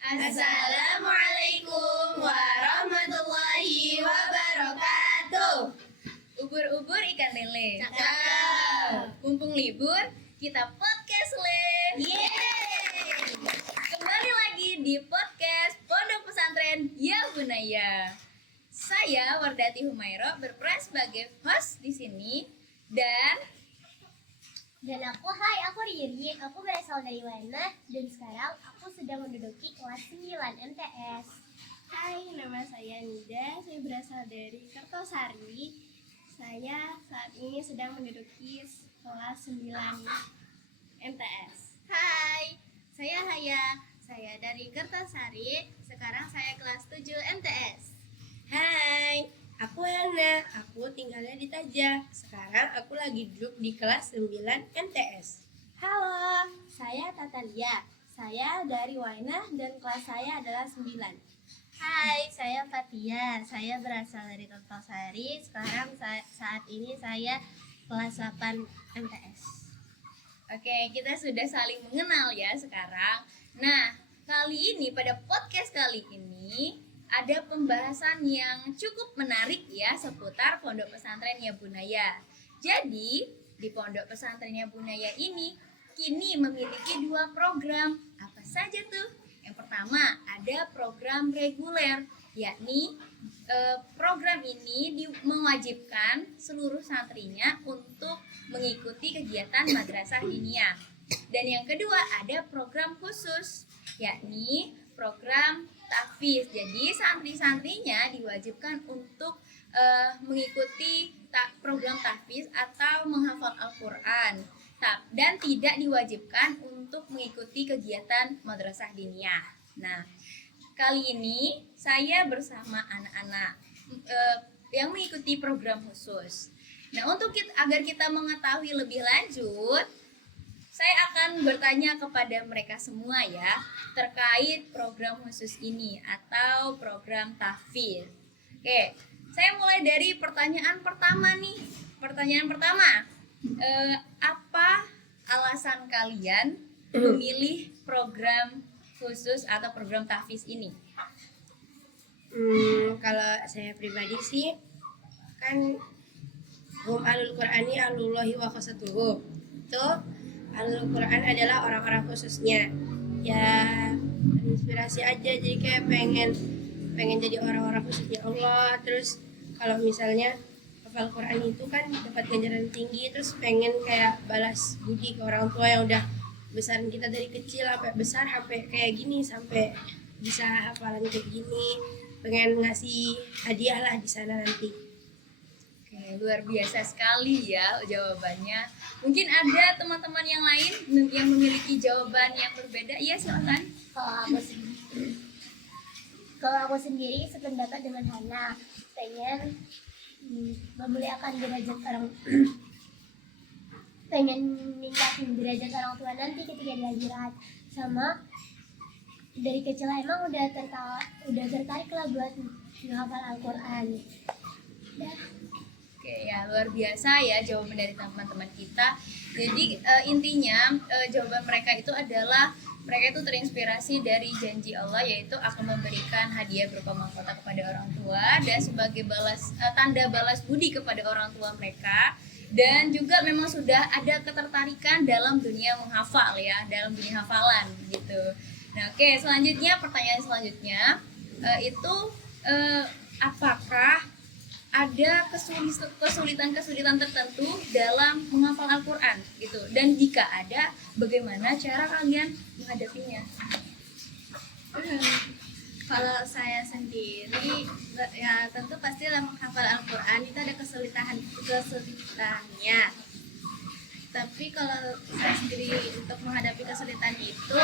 Assalamualaikum warahmatullahi wabarakatuh. Ubur-ubur ikan lele. Cakep. Mumpung libur, kita podcast le. Yeay. Kembali lagi di podcast Pondok Pesantren Ya Bunaya. Saya Wardati Humairo berperan sebagai host di sini dan aku Riri, aku berasal dari Wana dan sekarang aku sedang menduduki kelas 9 MTS. Hai, nama saya Nida, saya berasal dari Kertosari. Saya saat ini sedang menduduki kelas 9 MTS. Hai, saya Haya. Saya dari Kertasari. Sekarang saya kelas 7 MTS. Hai, aku Hana. Aku tinggalnya di Tajah. Sekarang aku lagi duduk di kelas 9 MTS. Halo, saya Tatalia. Saya dari Wainah dan kelas saya adalah 9. Hai, saya Fatia. Saya berasal dari Kertasari. Sekarang saat ini saya kelas 8 MTS. oke, kita sudah saling mengenal ya sekarang. Nah, kali ini pada podcast kali ini ada pembahasan yang cukup menarik ya seputar Pondok Pesantren Ya Bunaya. Jadi, di Pondok Pesantren Ya Bunaya ini kini memiliki 2 program. Apa saja tuh? Yang pertama, ada program reguler, yakni program ini mewajibkan seluruh santrinya untuk mengikuti kegiatan madrasah diniyah. Dan yang kedua, ada program khusus, yakni program tahfiz. Jadi santri-santrinya diwajibkan untuk mengikuti program tahfiz atau menghafal Al-Quran, dan tidak diwajibkan untuk mengikuti kegiatan madrasah diniyah. Nah, kali ini saya bersama anak-anak yang mengikuti program khusus. Nah, agar kita mengetahui lebih lanjut, saya akan bertanya kepada mereka semua ya terkait program khusus ini atau program tahfiz. Oke, saya mulai dari pertanyaan pertama nih. Pertanyaan pertama, apa alasan kalian memilih program khusus atau program tahfiz ini? Kalau saya pribadi sih, kan hum alul Qur'ani alullahi wa khasatuhu. Itu alul Qur'an adalah orang-orang khususnya. Ya, inspirasi aja, jadi kayak pengen jadi orang-orang khususnya Allah. Terus kalau misalnya hafal Quran itu kan dapat ganjaran tinggi, terus pengen kayak balas budi ke orang tua yang udah besarin kita dari kecil sampai besar, sampai kayak gini, sampai bisa hafalan kayak gini. Pengen ngasih hadiah lah di sana nanti. Oke, luar biasa sekali ya jawabannya. Mungkin ada teman-teman yang lain yang memiliki jawaban yang berbeda. Iya, silakan. Kalau aku sendiri sependapat dengan Hana, pengen memuliakan derajat orang pengen meningkatin derajat orang tua nanti ketika di akhirat. Sama dari kecil emang udah tertarik lah buat menghafal Al-Quran. Oke ya, luar biasa ya jawaban dari teman-teman kita. Jadi intinya jawaban mereka itu adalah mereka itu terinspirasi dari janji Allah, yaitu akan memberikan hadiah berupa mahkota kepada orang tua dan sebagai tanda balas budi kepada orang tua mereka. Dan juga memang sudah ada ketertarikan dalam dunia menghafal ya, dalam dunia hafalan gitu. Nah, oke, pertanyaan selanjutnya itu apakah ada kesulitan tertentu dalam menghafal Al-Quran gitu, dan jika ada, bagaimana cara kalian menghadapinya? Kalau saya sendiri, ya tentu pasti dalam menghafal Al-Quran itu ada kesulitannya. Tapi kalau saya sendiri untuk menghadapi kesulitan itu,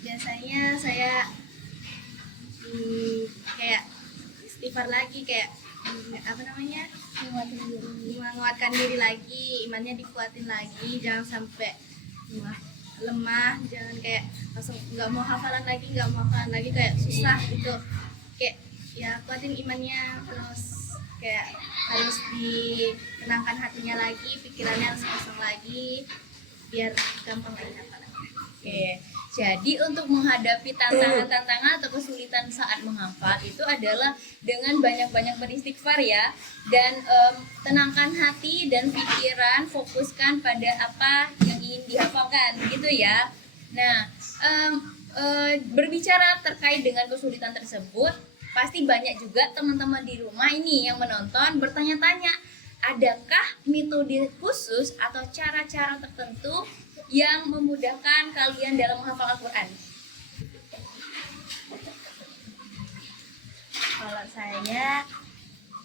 biasanya saya kayak istighfar lagi, kayak menguatkan diri lagi, imannya dikuatin lagi, jangan sampai lemah, jangan kayak langsung nggak mau hafalan lagi kayak susah gitu, kayak ya kuatin imannya, terus kayak harus ditenangkan hatinya lagi, pikirannya harus kosong lagi biar gampang ingat. Oke, Jadi untuk menghadapi tantangan-tantangan atau kesulitan saat menghafal itu adalah dengan banyak-banyak beristighfar ya, dan tenangkan hati dan pikiran, fokuskan pada apa yang ingin dihafalkan gitu ya. Nah, berbicara terkait dengan kesulitan tersebut, pasti banyak juga teman-teman di rumah ini yang menonton bertanya-tanya, adakah metode khusus atau cara-cara tertentu yang memudahkan kalian dalam menghafal Al-Quran? Kalau saya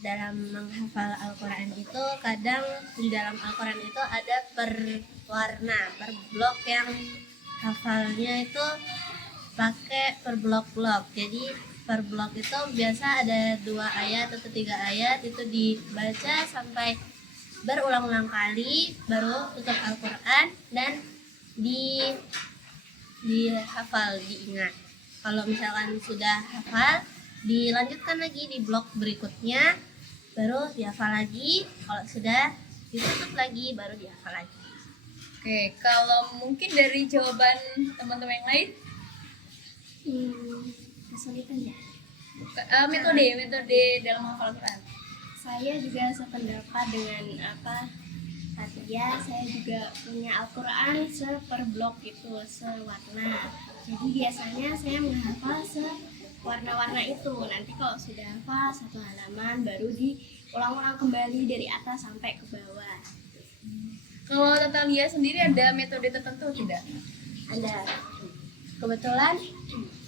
dalam menghafal Al-Quran itu kadang di dalam Al-Quran itu ada per warna, per blok yang hafalnya itu pakai per blok-blok. Jadi per blok itu biasa ada 2 ayat atau 3 ayat, itu dibaca sampai berulang-ulang kali baru tutup Al-Quran dan dihafal, diingat. Kalau misalkan sudah hafal, dilanjutkan lagi di blok berikutnya, baru dihafal lagi. Kalau sudah ditutup lagi, baru dihafal lagi. Oke, kalau mungkin dari jawaban teman-teman yang lain, Kesulitan ya. metode dalam menghafal Al-Quran. Saya juga sependapat dengan Fatia. Saya juga punya Al-Quran seper blok itu, sewarna. Jadi biasanya saya menghafal sewarna-warna itu. Nanti kalau sudah hafal 1 halaman baru diulang-ulang kembali dari atas sampai ke bawah. Kalau Natalia sendiri ada metode tertentu tidak? Ada. Kebetulan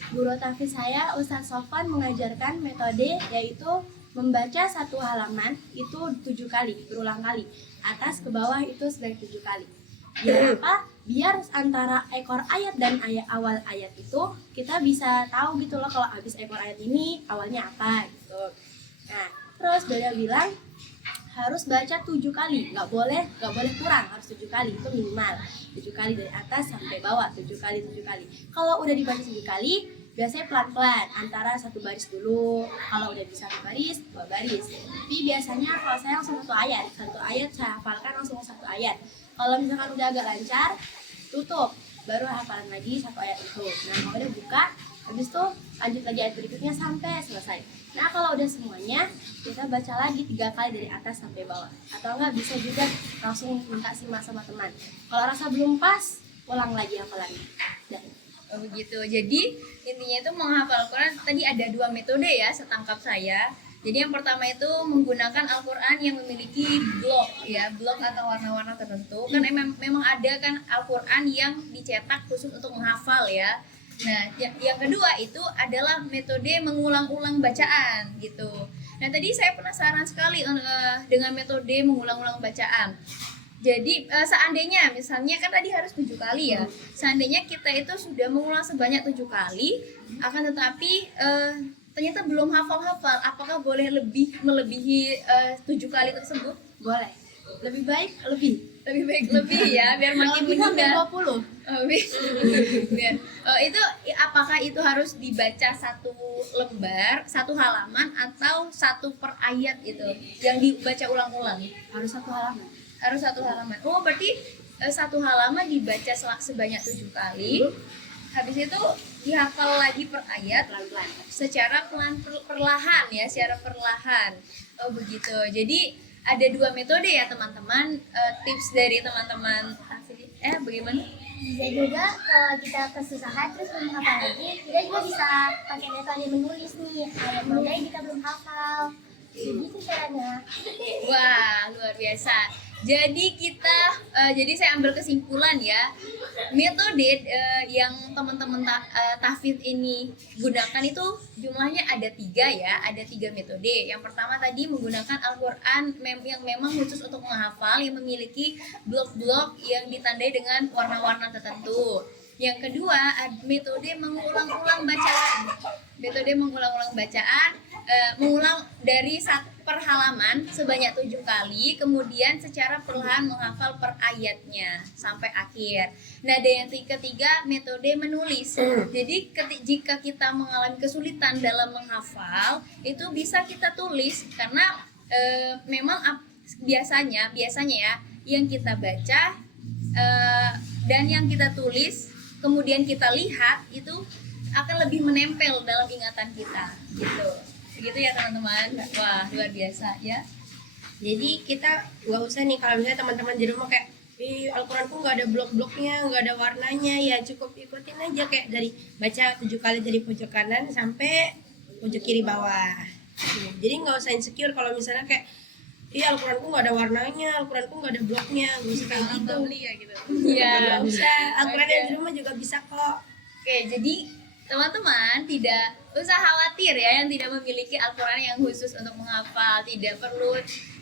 guru tahfiz saya Ustadz Sofwan mengajarkan metode yaitu membaca 1 halaman itu 7 kali, berulang kali. Atas ke bawah itu sebanyak 7 kali. Biar apa? Biar antara ekor ayat dan awal ayat itu kita bisa tahu gitu loh, kalau habis ekor ayat ini awalnya apa gitu. Nah, terus beliau bilang harus baca 7 kali, nggak boleh kurang, harus 7 kali, itu minimal 7 kali dari atas sampai bawah, 7 kali. Kalau udah dibaca 7 kali, biasanya pelan-pelan, antara 1 baris dulu. Kalau udah bisa 1 baris, 2 baris. Tapi biasanya kalau saya langsung 1 ayat saya hafalkan langsung 1 ayat. Kalau misalkan udah agak lancar, tutup, baru hafalan lagi 1 ayat itu. Nah, kalau udah buka, habis itu lanjut lagi ayat berikutnya sampai selesai. Nah, kalau udah semuanya, kita baca lagi 3 kali dari atas sampai bawah. Atau enggak bisa juga langsung minta simak sama teman. Kalau rasa belum pas, ulang lagi hafalannya. Dah. Oh begitu. Jadi intinya itu menghafal Al-Quran tadi ada 2 metode ya, setangkap saya. Jadi yang pertama itu menggunakan Al-Quran yang memiliki blok atau warna-warna tertentu. Kan memang ada kan Al-Quran yang dicetak khusus untuk menghafal ya. Nah, yang kedua itu adalah metode mengulang-ulang bacaan gitu. Nah, tadi saya penasaran sekali dengan metode mengulang-ulang bacaan. Jadi seandainya misalnya kan tadi harus 7 kali ya. Seandainya kita itu sudah mengulang sebanyak 7 kali, akan tetapi ternyata belum hafal-hafal, apakah boleh melebihi 7 kali tersebut? Boleh. Lebih baik lebih. Lebih baik lebih ya, biar makin mudah. 20. Biar itu apakah itu harus dibaca 1 lembar, 1 halaman atau 1 per ayat itu yang dibaca ulang-ulang? Harus 1 halaman. Harus 1 halaman. Oh, berarti 1 halaman dibaca sebanyak 7 kali. Habis itu dihafal lagi per ayat Pelan-pelan. secara perlahan ya, secara perlahan. Oh, begitu. Jadi ada 2 metode ya, teman-teman. Tips dari teman-teman bagaimana? Bisa juga kalau kita kesusahan terus belum hafal lagi, kita juga bisa pakai metode menulis nih ayat mana yang kita belum hafal. Begitu caranya. Wah, luar biasa. Jadi jadi saya ambil kesimpulan ya, metode yang teman-teman tahfidz ini gunakan itu jumlahnya ada 3 ya, ada 3 metode. Yang pertama tadi menggunakan Al-Quran yang memang khusus untuk menghafal, yang memiliki blok-blok yang ditandai dengan warna-warna tertentu. Yang kedua, metode mengulang-ulang bacaan. Metode mengulang-ulang bacaan, mengulang dari 1 per halaman sebanyak 7 kali, kemudian secara perlahan menghafal per ayatnya sampai akhir. Nah, dan yang ketiga, metode menulis. Jadi jika kita mengalami kesulitan dalam menghafal, itu bisa kita tulis karena memang biasanya ya yang kita baca dan yang kita tulis kemudian kita lihat itu akan lebih menempel dalam ingatan kita gitu. Begitu ya teman-teman. Wah, luar biasa ya. Jadi kita nggak usah nih kalau misalnya teman-teman di rumah kayak Al-Quranku nggak ada blok-bloknya, nggak ada warnanya, ya cukup ikutin aja kayak dari baca 7 kali dari pojok kanan sampai pojok kiri bawah. Jadi nggak usah insecure kalau misalnya kayak Al-Quranku nggak ada warnanya, Al-Quranku nggak ada bloknya, nggak usah kayak gitu. Beli ya gitu. Iya. Nggak usah, Al-Quran yang Oke. di rumah juga bisa kok. Oke, jadi teman-teman tidak usah khawatir ya yang tidak memiliki Al-Quran yang khusus untuk menghafal. Tidak perlu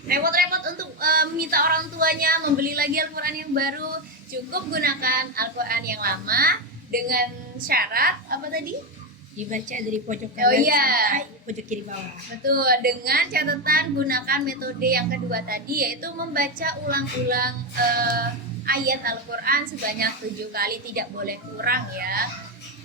repot-repot untuk minta orang tuanya membeli lagi Al-Quran yang baru. Cukup gunakan Al-Quran yang lama dengan syarat apa tadi? Dibaca dari pojok Oh kanan iya. sampai pojok kiri bawah. Betul, dengan catatan gunakan metode yang kedua tadi yaitu membaca ulang-ulang ayat Al-Quran sebanyak 7 kali, tidak boleh kurang ya.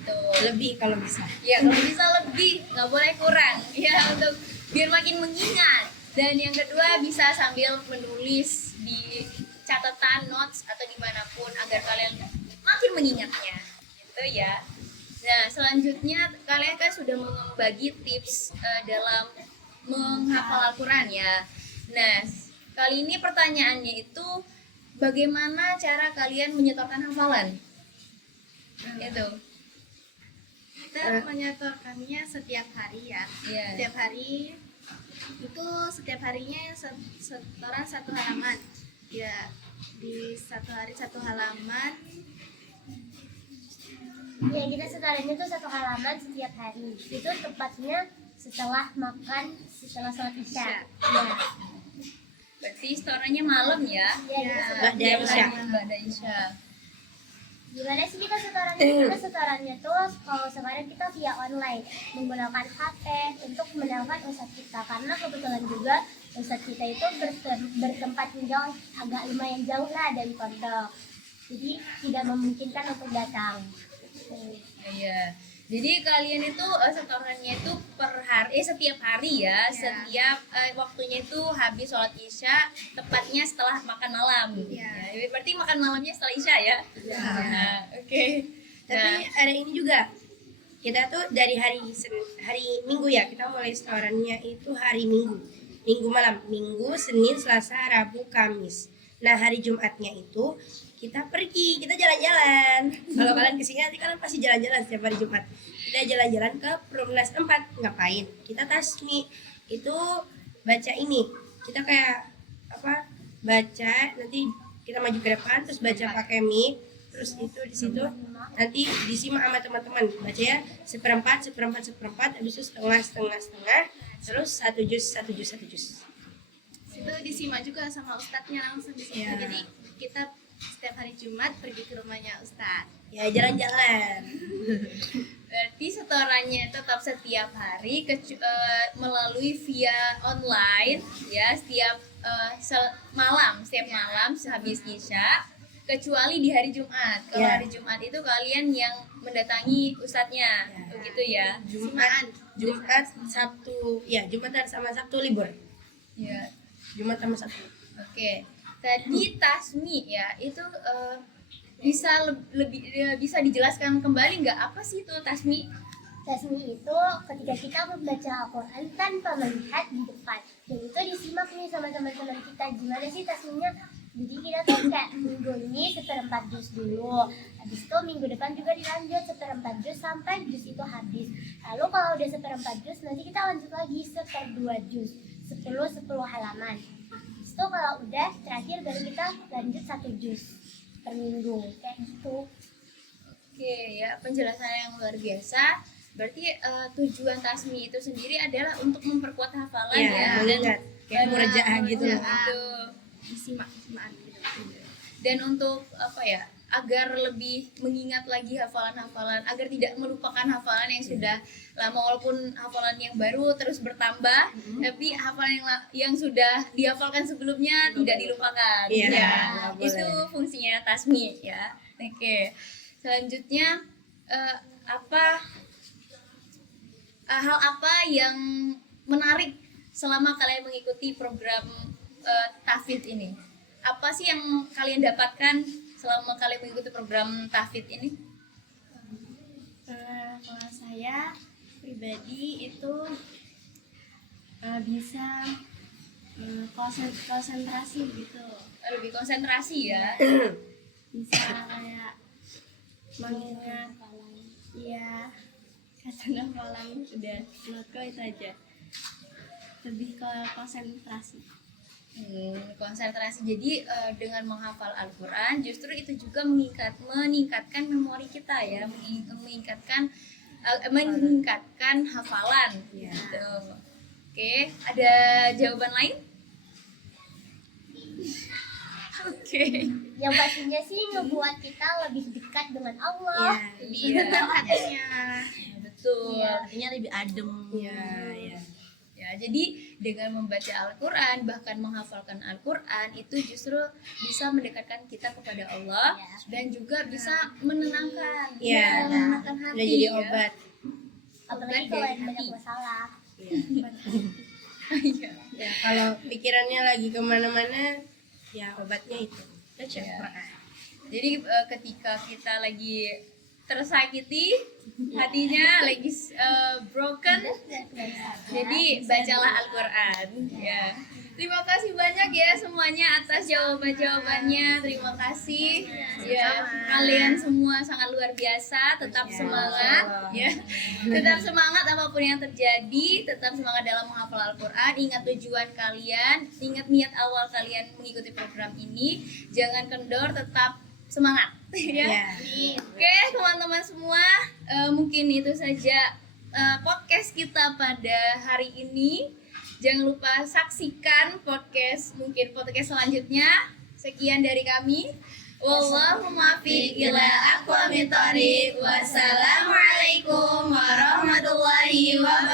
Tuh. Lebih kalau bisa. Ya kalau bisa lebih, nggak boleh kurang ya, untuk biar makin mengingat. Dan yang kedua bisa sambil menulis di catatan notes atau dimanapun agar kalian makin mengingatnya gitu ya. Nah selanjutnya kalian kan sudah membagi tips dalam menghafal Al-Quran ya. Nah kali ini pertanyaannya itu bagaimana cara kalian menyetorkan hafalan? Itu. Kita menyetorkannya setiap hari ya. Iya. Setiap hari itu setiap harinya setoran 1 halaman. Ya di 1 hari 1 halaman. Ya, kita setorannya tuh 1 halaman setiap hari. Itu tepatnya setelah makan, setelah sholat isya. Ya. Berarti setorannya malam ya? Ya, kita Ba'da setorannya isya. malam. Ba'da isya. Gimana sih kita setorannya? Kita setorannya tuh kalau sekarang kita via online menggunakan HP untuk menelpon ustadz kita, karena kebetulan juga ustadz kita itu bertempat tinggal agak lumayan jauh lah dari pondok, jadi tidak memungkinkan untuk datang. Iya. Jadi kalian itu setorannya itu per hari, setiap hari ya, setiap waktunya itu habis sholat isya, tepatnya setelah makan malam. Iya. Ya, berarti makan malamnya setelah isya ya? Nah, oke. Tapi Nah, ada ini juga. Kita tuh dari hari Minggu ya, kita mulai setorannya itu hari Minggu. Minggu malam, Minggu, Senin, Selasa, Rabu, Kamis. Nah, hari Jumatnya itu kita pergi, kita jalan-jalan. Kalau kalian kesini nanti kalian pasti jalan-jalan setiap hari Jumat. Kita jalan-jalan ke Perumnas 4. Ngapain? Kita tasmi. Itu baca ini. Kita kayak apa? Baca, nanti kita maju ke depan terus baca pakai mic. Terus itu di situ nanti disimak sama teman-teman. Baca ya seperempat, habis itu setengah. Terus 1 juz. Itu disimak juga sama ustadznya langsung di situ. Iya. Jadi kita setiap hari Jumat pergi ke rumahnya ustadz. Ya jalan-jalan. berarti setorannya tetap setiap hari melalui via online ya, setiap malam sehabis isya, kecuali di hari Jumat. Kalau Ya. hari Jumat itu kalian yang mendatangi ustadznya, begitu ya. Jumat, Sabtu, ya Jumat dan sama Sabtu libur. Ya. Jumat sama Sabtu. Oke. Tadi tasmi ya, itu bisa dijelaskan kembali nggak apa sih itu tasmi? Tasmi itu ketika kita membaca Al-Quran tanpa melihat di depan, dan itu disimak nih sama teman-teman kita. Gimana sih tasminya? Jadi kita tuh kayak minggu ini 1/4 juz dulu, habis itu minggu depan juga dilanjut 1/4 juz sampai juz itu habis. Lalu kalau udah 1/4 juz, nanti kita lanjut lagi 1/2 juz, 10 halaman. Itu kalau udah terakhir baru kita lanjut 1 juz per minggu kayak gitu. Oke ya, penjelasan yang luar biasa. Berarti tujuan tasmi itu sendiri adalah untuk memperkuat hafalan Ya, ya, mengingat kayak murajaah gitu. Disimak gitu. Dan untuk apa ya, agar lebih mengingat lagi hafalan-hafalan, agar tidak melupakan hafalan yang sudah lama, walaupun hafalan yang baru terus bertambah, tapi hafalan yang sudah dihafalkan sebelumnya tidak dilupakan. Iya, Ya, nggak boleh. itu fungsinya tasmi ya. Oke. Selanjutnya hal apa yang menarik selama kalian mengikuti program tahfidz ini? Apa sih yang kalian dapatkan selama kalian mengikuti program tahfidz ini? kalau saya pribadi itu bisa konsentrasi gitu, Lebih konsentrasi ya. bisa kayak mengingat, iya, kata hafalan udah menurutku itu aja, lebih ke konsentrasi. Konsentrasi. Jadi dengan menghafal Al-Quran justru itu juga meningkatkan memori kita ya, meningkatkan hafalan. Gitu. Oke, ada jawaban lain? Oke. Yang pastinya sih ngebuat kita lebih dekat dengan Allah. Iya. hatinya. Betul. Artinya lebih adem. Ya, jadi dengan membaca Al-Quran, bahkan menghafalkan Al-Quran, itu justru bisa mendekatkan kita kepada Allah dan juga bisa menenangkan, Iya. menenangkan hati. Udah jadi ya. obat. Apalagi Obat kalau dari yang banyak hati. masalah. Iya. Ya, kalau pikirannya lagi kemana-mana, ya obatnya itu. Baca Iya. Quran. Jadi ketika kita lagi tersakiti, hatinya lagi broken, jadi bacalah Al-Quran. Ya. Terima kasih banyak ya semuanya atas jawaban-jawabannya. Terima kasih. Ya, kalian semua sangat luar biasa. Tetap semangat, ya. Tetap semangat apapun yang terjadi. Tetap semangat dalam menghafal Al-Quran. Ingat tujuan kalian, ingat niat awal kalian mengikuti program ini. Jangan kendor, tetap semangat. Ya. Oke, teman-teman semua, mungkin itu saja podcast kita pada hari ini. Jangan lupa saksikan podcast selanjutnya. Sekian dari kami. Wallahu muwaffiq ila aqwamit thoriq. Wassalamualaikum warahmatullahi wabarakatuh.